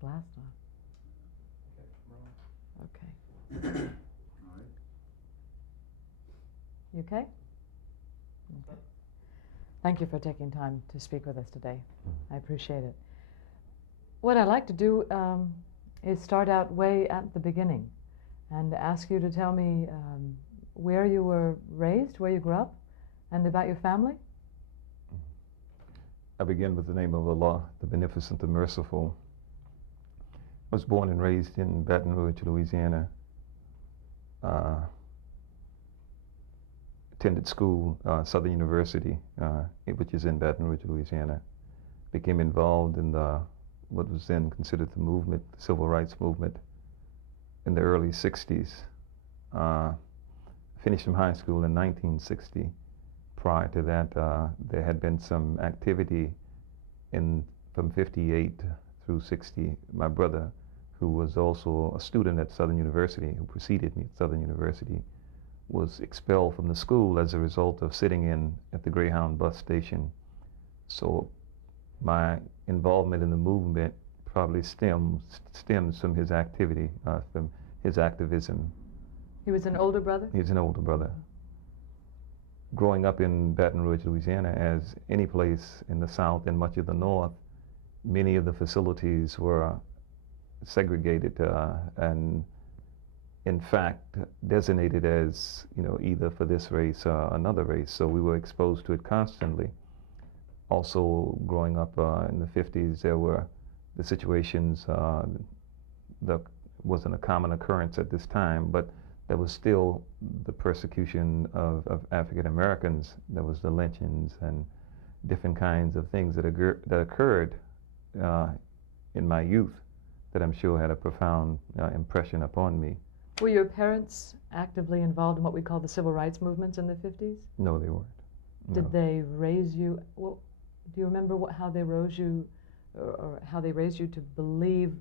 blast off. Okay. You okay? Okay. Thank you for taking time to speak with us today. I appreciate it. What I'd like to do is start out way at the beginning and ask you to tell me where you were raised, where you grew up, and about your family. I begin with the name of Allah, the Beneficent, the Merciful. I was born and raised in Baton Rouge, Louisiana. Attended school, Southern University, which is in Baton Rouge, Louisiana. Became involved in what was then considered the movement, the civil rights movement, in the early 60s. Finished from high school in 1960. Prior to that, there had been some activity from 58 through 60. My brother, who was also a student at Southern University, who preceded me at Southern University, was expelled from the school as a result of sitting in at the Greyhound bus station. So my involvement in the movement probably stems from his activity, from his activism. He was an older brother? He was an older brother. Growing up in Baton Rouge, Louisiana, as any place in the South and much of the North, many of the facilities were segregated and in fact designated as, either for this race or another race. So we were exposed to it constantly. Also, growing up in the 50s, there were the situations that wasn't a common occurrence at this time, but there was still the persecution of African Americans. There was the lynchings and different kinds of things that occurred in my youth that I'm sure had a profound impression upon me. Were your parents actively involved in what we call the civil rights movements in the 50s? No, they weren't. No. Did they raise you? Well, do you remember how they raised you, or how they raised you to believe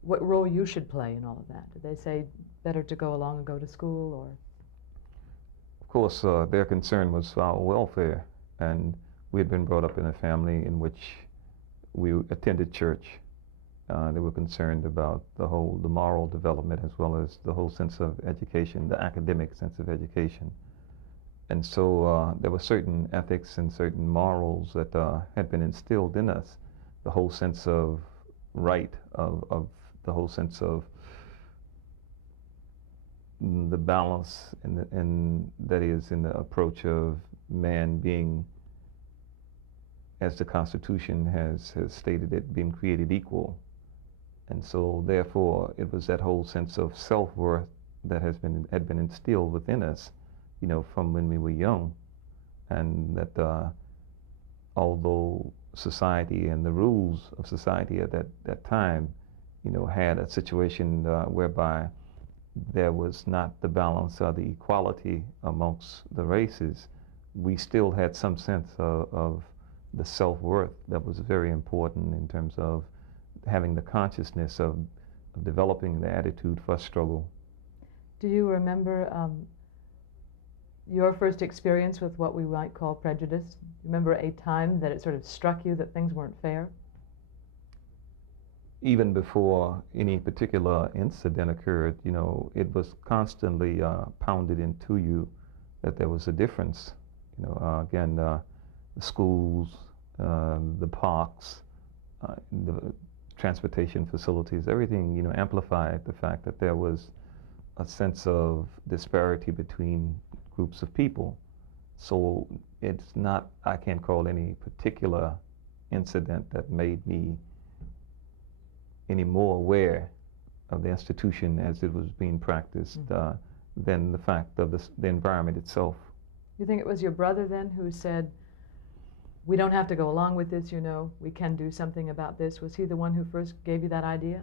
what role you should play in all of that? Did they say better to go along and go to school, or? Of course, their concern was our welfare, and we had been brought up in a family in which we attended church. They were concerned about the moral development as well as the whole sense of education, the academic sense of education. And so there were certain ethics and certain morals that had been instilled in us. The whole sense of right, of the whole sense of the balance and that is in the approach of man being, as the Constitution has stated it, being created equal. And so therefore it was that whole sense of self-worth that had been instilled within us, from when we were young. And that although society and the rules of society at that time, had a situation whereby there was not the balance or the equality amongst the races, we still had some sense of the self-worth that was very important in terms of having the consciousness of developing the attitude for struggle. Do you remember your first experience with what we might call prejudice? Remember a time that it sort of struck you that things weren't fair? Even before any particular incident occurred, it was constantly pounded into you that there was a difference. Again, the schools, the parks, the transportation facilities, everything, amplified the fact that there was a sense of disparity between groups of people. So it's not, I can't call any particular incident that made me any more aware of the institution as it was being practiced than the fact of the environment itself. You think it was your brother then who said, we don't have to go along with this, we can do something about this? Was he the one who first gave you that idea?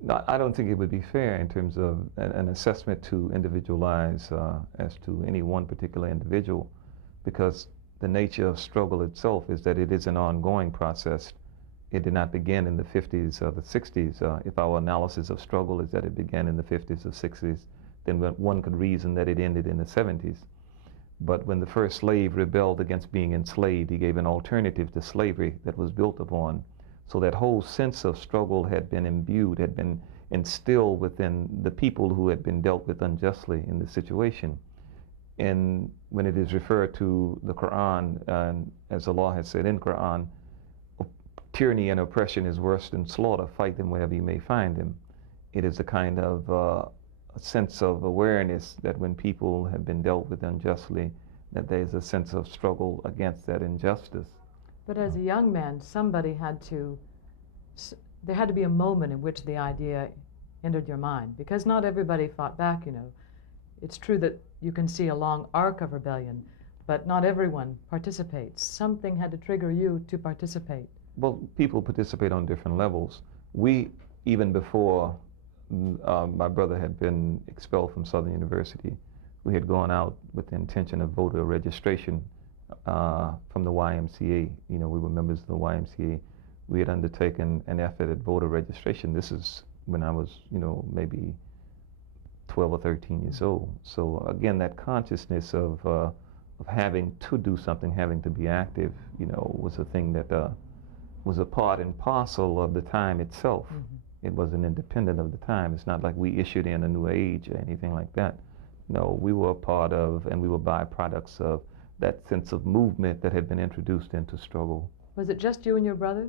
No, I don't think it would be fair in terms of an assessment to individualize as to any one particular individual, because the nature of struggle itself is that it is an ongoing process. It did not begin in the 50s or the 60s. If our analysis of struggle is that it began in the 50s or 60s, then one could reason that it ended in the 70s. But when the first slave rebelled against being enslaved, he gave an alternative to slavery that was built upon. So that whole sense of struggle had been imbued, had been instilled within the people who had been dealt with unjustly in the situation. And when it is referred to the Quran, as Allah has said in Quran, tyranny and oppression is worse than slaughter, fight them wherever you may find them. It is a kind of a sense of awareness that when people have been dealt with unjustly, that there's a sense of struggle against that injustice. But as a young man, there had to be a moment in which the idea entered your mind, because not everybody fought back, you know. It's true that you can see a long arc of rebellion, but not everyone participates. Something had to trigger you to participate. Well, people participate on different levels. We, even before my brother had been expelled from Southern University, we had gone out with the intention of voter registration from the YMCA. You know, we were members of the YMCA. We had undertaken an effort at voter registration. This is when I was, you know, maybe 12 or 13 years old. So again, that consciousness of having to do something, having to be active, you know, was a thing that was a part and parcel of the time itself. Mm-hmm. It wasn't independent of the time. It's not like we issued in a new age or anything like that. No, we were a part of, and we were byproducts of that sense of movement that had been introduced into struggle. Was it just you and your brother?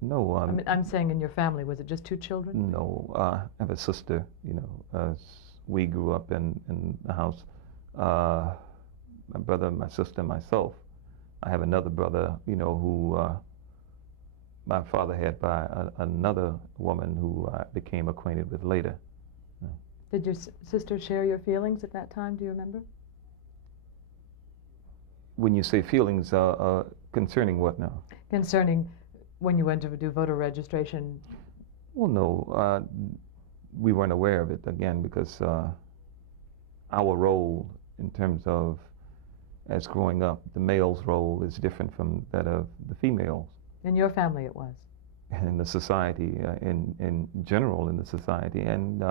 No. I mean, I'm saying in your family, was it just two children? No, I have a sister, you know. We grew up in the house. My brother, my sister, myself. I have another brother, you know, who my father had by another woman who I became acquainted with later. Yeah. Did your sister share your feelings at that time? Do you remember? When you say feelings, concerning what now? Concerning when you went to do voter registration. Well, no, we weren't aware of it, again, because our role in terms of, as growing up, the male's role is different from that of the females. In your family it was? In the society, in general in the society, and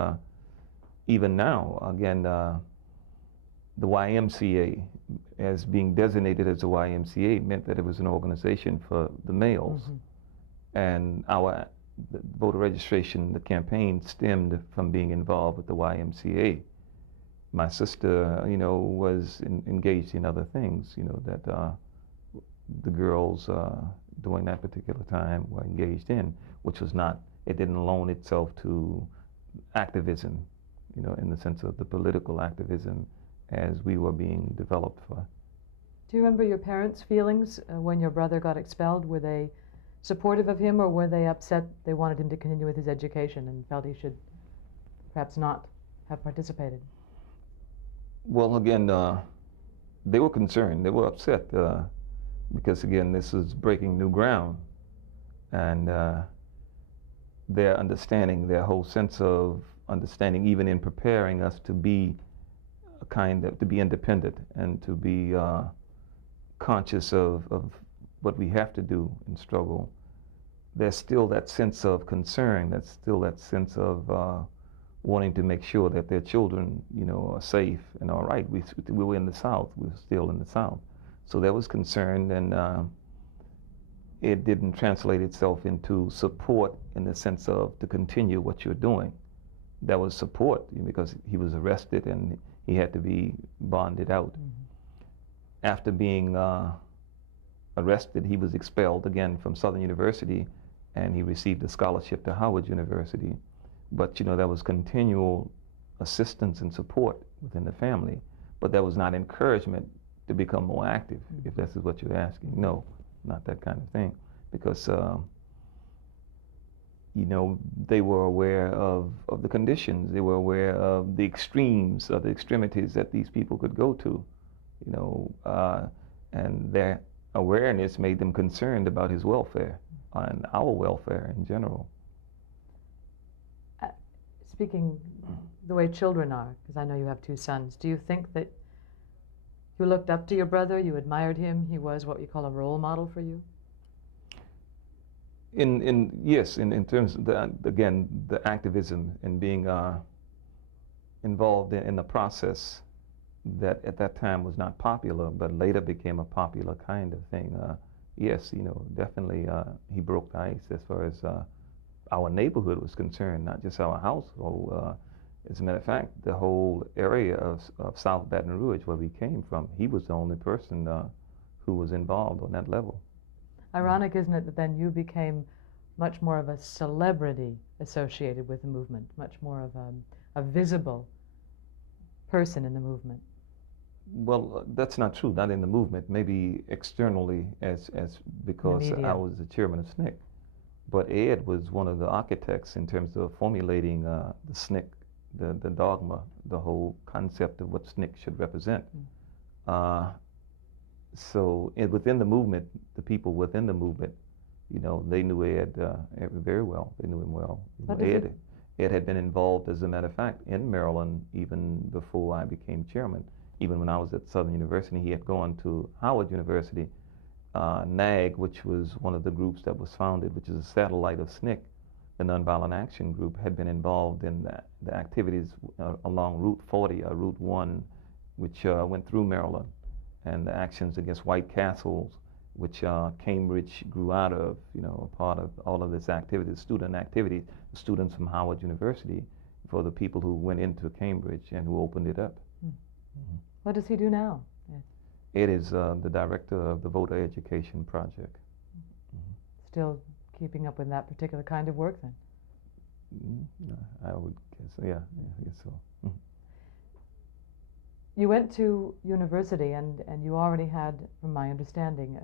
even now, again, the YMCA, as being designated as a YMCA, meant that it was an organization for the males. Mm-hmm. And our voter registration, the campaign, stemmed from being involved with the YMCA. My sister, you know, was engaged in other things, you know, that the girls during that particular time were engaged in, which was not, it didn't loan itself to activism, you know, in the sense of the political activism as we were being developed for. Do you remember your parents' feelings when your brother got expelled? Were they supportive of him, or were they upset they wanted him to continue with his education and felt he should perhaps not have participated? Well, again, they were concerned. They were upset because, again, this is breaking new ground. And their understanding, their whole sense of understanding, even in preparing us to be to be independent and to be conscious of what we have to do in struggle, there's still that sense of concern, there's still that sense of wanting to make sure that their children, you know, are safe and all right. We were in the South, we were still in the South. So there was concern, and it didn't translate itself into support in the sense of to continue what you're doing. There was support because he was arrested and he had to be bonded out. Mm-hmm. After being arrested, he was expelled again from Southern University, and he received a scholarship to Howard University. But, you know, there was continual assistance and support within the family, but there was not encouragement to become more active, mm-hmm. if this is what you're asking. No, not that kind of thing, because you know, they were aware of the conditions. They were aware of the extremes, of the extremities that these people could go to, you know, and their awareness made them concerned about his welfare and our welfare in general. Speaking the way children are, because I know you have two sons, do you think that you looked up to your brother, you admired him, he was what you call a role model for you? Yes, in terms of the activism and being involved in the process that at that time was not popular, but later became a popular kind of thing. Yes, you know, definitely he broke the ice as far as our neighborhood was concerned, not just our household. As a matter of fact, the whole area of South Baton Rouge, where we came from, he was the only person who was involved on that level. Ironic, isn't it, that then you became much more of a celebrity associated with the movement, much more of a visible person in the movement? Well, that's not true, not in the movement, maybe externally as because I was the chairman of SNCC. But Ed was one of the architects in terms of formulating the SNCC, the dogma, the whole concept of what SNCC should represent. So within the movement, the people within the movement, you know, they knew Ed very well. They knew him well. Ed had been involved, as a matter of fact, in Maryland even before I became chairman. Even when I was at Southern University, he had gone to Howard University. NAG, which was one of the groups that was founded, which is a satellite of SNCC, the Nonviolent Action Group, had been involved in the activities along Route 40 or Route 1, which went through Maryland, and the actions against White Castles, which Cambridge grew out of, you know, a part of all of this activity, student activity, students from Howard University, for the people who went into Cambridge and who opened it up. Mm-hmm. What does he do now? It is the director of the Voter Education Project. Mm-hmm. Still keeping up with that particular kind of work then? I would guess, yeah, I guess so. Mm-hmm. You went to university and you already had, from my understanding,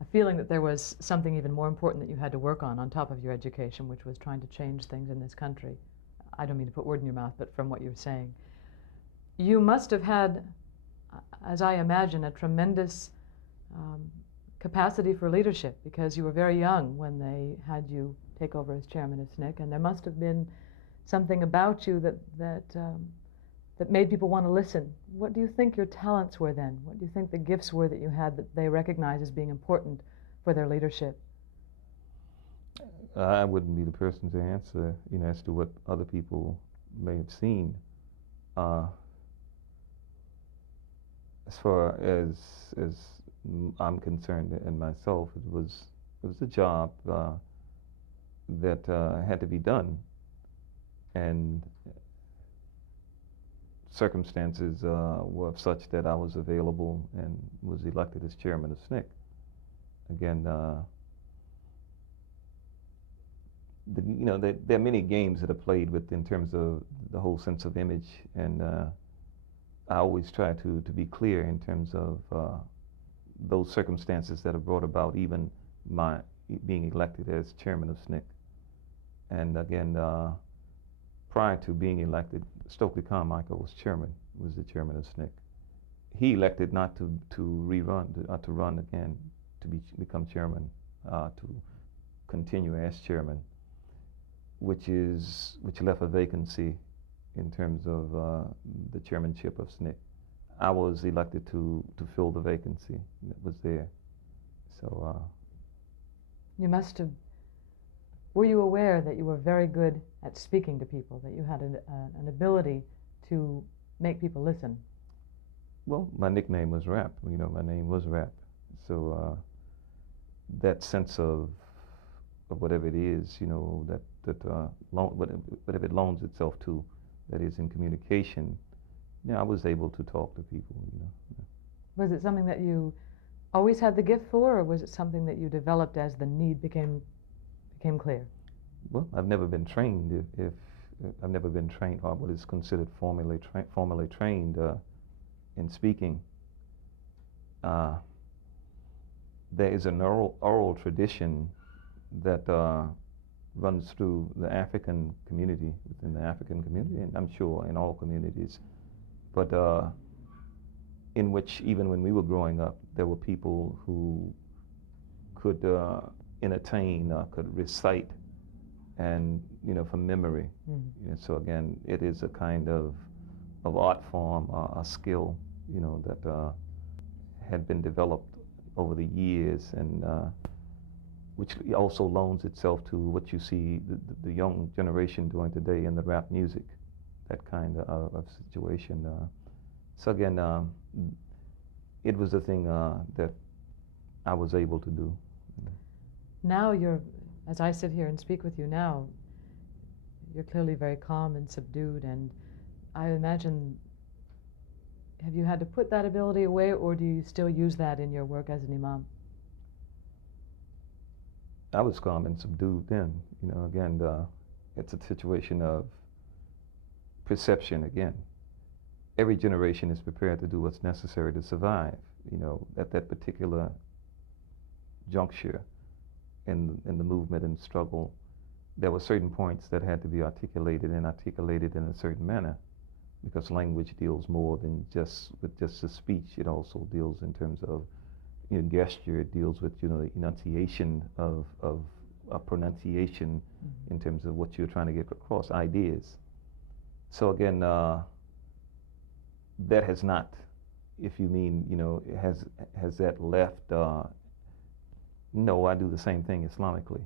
a feeling that there was something even more important that you had to work on top of your education, which was trying to change things in this country. I don't mean to put word in your mouth, but from what you're saying. You must have had, as I imagine, a tremendous capacity for leadership, because you were very young when they had you take over as chairman of SNCC, and there must have been something about you that made people want to listen. What do you think your talents were then? What do you think the gifts were that you had that they recognized as being important for their leadership? I wouldn't be the person to answer, you know, as to what other people may have seen. As far as I'm concerned and myself, it was a job that had to be done, and circumstances were of such that I was available and was elected as chairman of SNCC. Again, you know, there are many games that are played with in terms of the whole sense of image, and I always try to be clear in terms of those circumstances that have brought about even my being elected as chairman of SNCC. And again, prior to being elected, Stokely Carmichael was the chairman of SNCC. He elected not to run again, to become chairman, to continue as chairman, which left a vacancy in terms of the chairmanship of SNCC. I was elected to fill the vacancy that was there. So you must have. Were you aware that you were very good at speaking to people, that you had an ability to make people listen? Well, my nickname was Rap. You know, my name was Rap. So that sense of whatever it is, you know, whatever it loans itself to, that is in communication, you know, I was able to talk to people, you know. Was it something that you always had the gift for, or was it something that you developed as the need became clear? Well, I've never been trained. I've never been trained, or what is considered formally trained in speaking. There is an oral tradition that runs through the African community, within the African community, and I'm sure in all communities, but in which even when we were growing up, there were people who could entertain, could recite, and, you know, from memory. Mm-hmm. You know, so again, it is a kind of art form, a skill, you know, that had been developed over the years, and which also loans itself to what you see the young generation doing today in the rap music, that kind of situation. So again, it was a thing that I was able to do. Now you're, as I sit here and speak with you now, you're clearly very calm and subdued, and I imagine, have you had to put that ability away, or do you still use that in your work as an imam? I was calm and subdued then. Again, it's a situation of perception again. Every generation is prepared to do what's necessary to survive. At that particular juncture in the movement and struggle, there were certain points that had to be articulated and articulated in a certain manner, because language deals more than just the speech. It also deals in terms of gesture. It deals with the enunciation of a pronunciation in terms of what you're trying to get across, ideas. So again, that has not, if you mean, has that left? No, I do the same thing Islamically.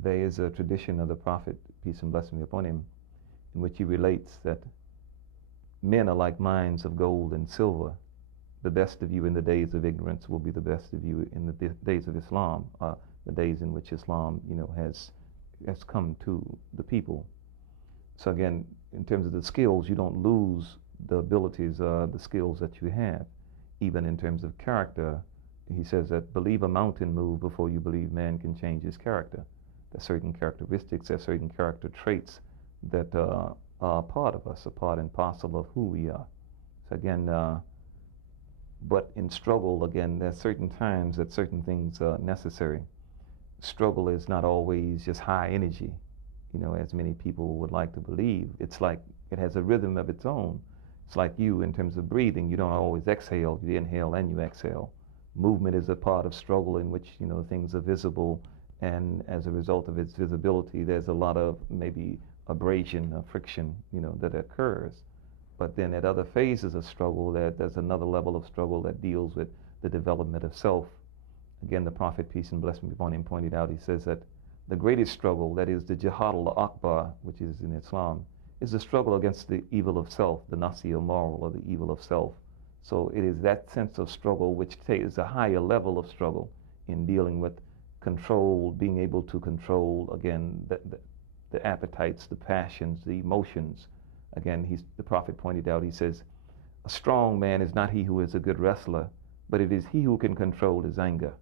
There is a tradition of the Prophet, peace and blessing be upon him, in which he relates that men are like mines of gold and silver. The best of you in the days of ignorance will be the best of you in the days of Islam, the days in which Islam, has come to the people. So again, in terms of the skills, you don't lose the abilities, the skills that you have. Even in terms of character, he says that believe a mountain move before you believe man can change his character. There's certain characteristics, there's certain character traits that are a part of us, a part and parcel of who we are. So again, but in struggle, again, there's certain times that certain things are necessary. Struggle is not always just high energy, as many people would like to believe. It's like it has a rhythm of its own. It's like you, in terms of breathing, you don't always exhale, you inhale and you exhale. Movement is a part of struggle in which, things are visible, and as a result of its visibility, there's a lot of maybe abrasion or friction, that occurs. But then at other phases of struggle, there's another level of struggle that deals with the development of self. Again, the Prophet, peace and blessing be upon him, pointed out, he says that the greatest struggle, that is the Jihad al-Akbar, which is in Islam, is the struggle against the evil of self, the nafsi or moral, or the evil of self. So it is that sense of struggle which is a higher level of struggle in dealing with control, being able to control, again, the appetites, the passions, the emotions. Again, the Prophet pointed out, he says, a strong man is not he who is a good wrestler, but it is he who can control his anger.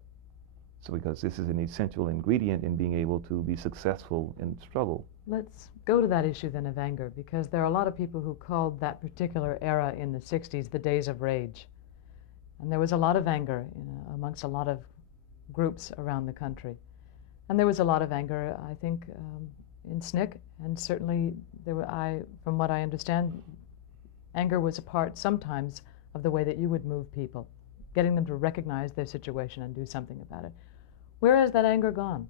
So because this is an essential ingredient in being able to be successful in struggle. Let's go to that issue then of anger, because there are a lot of people who called that particular era in the 60s the days of rage. And there was a lot of anger amongst a lot of groups around the country. And there was a lot of anger, I think, in SNCC, and certainly from what I understand, anger was a part sometimes of the way that you would move people, getting them to recognize their situation and do something about it. Where has that anger gone?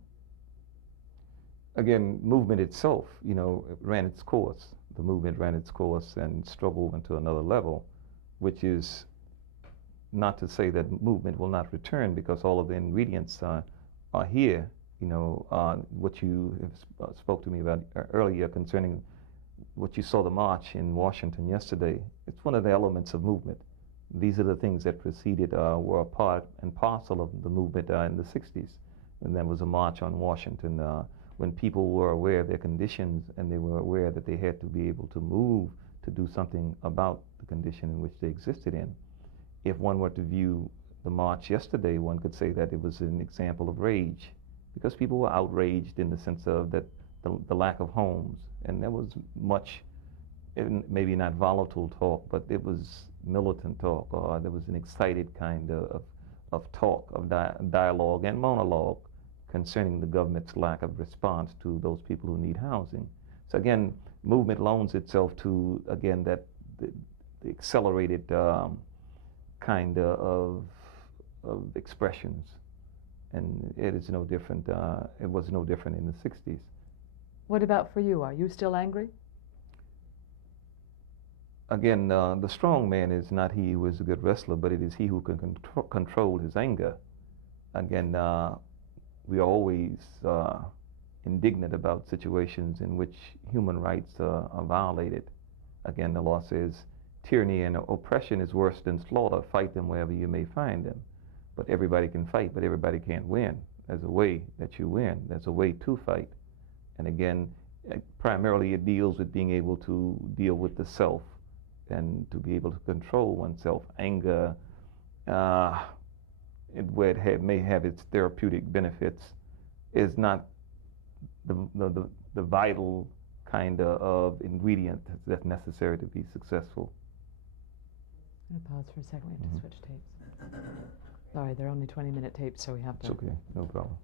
Again, movement itself, ran its course. The movement ran its course and struggle went to another level, which is not to say that movement will not return, because all of the ingredients are here. What you spoke to me about earlier concerning what you saw the march in Washington yesterday, it's one of the elements of movement. These are the things that preceded, were a part and parcel of the movement in the 60s. And there was a march on Washington when people were aware of their conditions, and they were aware that they had to be able to move to do something about the condition in which they existed in. If one were to view the march yesterday, one could say that it was an example of rage, because people were outraged in the sense of that the lack of homes. And there was much, maybe not volatile talk, but it was militant talk, or there was an excited kind of talk, of dialogue and monologue concerning the government's lack of response to those people who need housing. So again, movement loans itself to, again, that the accelerated kind of expressions. And it is no different, it was no different in the 60s. What about for you? Are you still angry? Again, the strong man is not he who is a good wrestler, but it is he who can control his anger. Again, we are always indignant about situations in which human rights are violated. Again, the law says tyranny and oppression is worse than slaughter. Fight them wherever you may find them. but everybody can fight, but everybody can't win. There's a way that you win. There's a way to fight. And again, primarily it deals with being able to deal with the self and to be able to control oneself. Anger, where it may have its therapeutic benefits, is not the vital kind of ingredient that's necessary to be successful. I'm going to pause for a second. We have to switch tapes. Sorry, they're only 20-minute tapes, so we have to. It's okay, no problem.